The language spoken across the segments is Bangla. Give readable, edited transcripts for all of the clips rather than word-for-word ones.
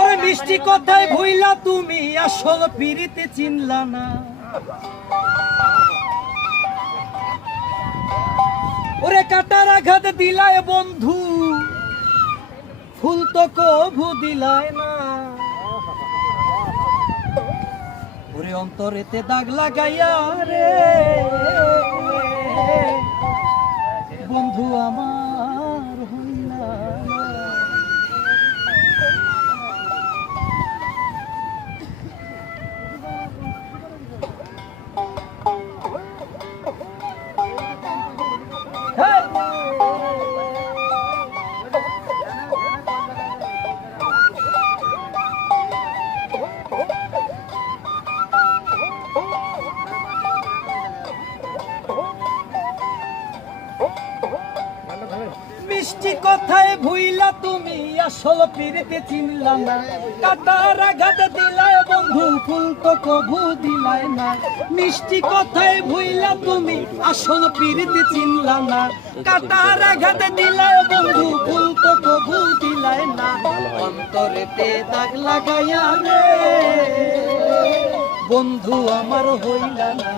ওই মিষ্টি কথায় ভুইলা তুমি আসল পিরিতে চিনলা না। ওরে কাটার আঘাত দিলায় বন্ধু, ফুল তো কভু দিলায় না। ওরে অন্তরেতে দাগ লাগাইয়া রে বন্ধু আমার হইলা না। মিষ্টি কথায় ভুইলা তুমি আসল পিরিতে চিনলা না। কাটার আঘাত দিলায় বন্ধু, ফুল তো কভু দিলায় না। মিষ্টি কথায় ভুইলা তুমি আসল পিরিতে চিনলা না। কাটার আঘাত দিলায় বন্ধু, ফুল তো কভু দিলায় না। অন্তরেতে দাগ লাগাইয়া রে বন্ধু আমার হইলা না।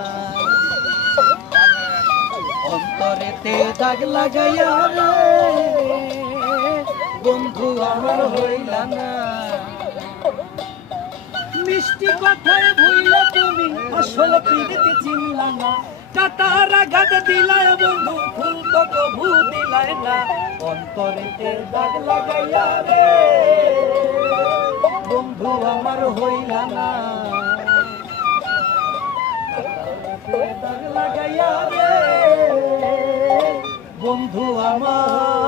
অন্তরেতে দাগ লাগাইয়া রে বন্ধু আমার হইলা না। মিষ্টি কথায় ভুইলা তুমি আসল পিরিতে চিনলা না। কাটার আঘাত দিলায় বন্ধু, ফুল তো কভু দিলায় না। অন্তরেতে দাগ লাগাইয়া রে বন্ধু আমার হইলা না। দাগ লাগাইয়া রে বন্ধু আমার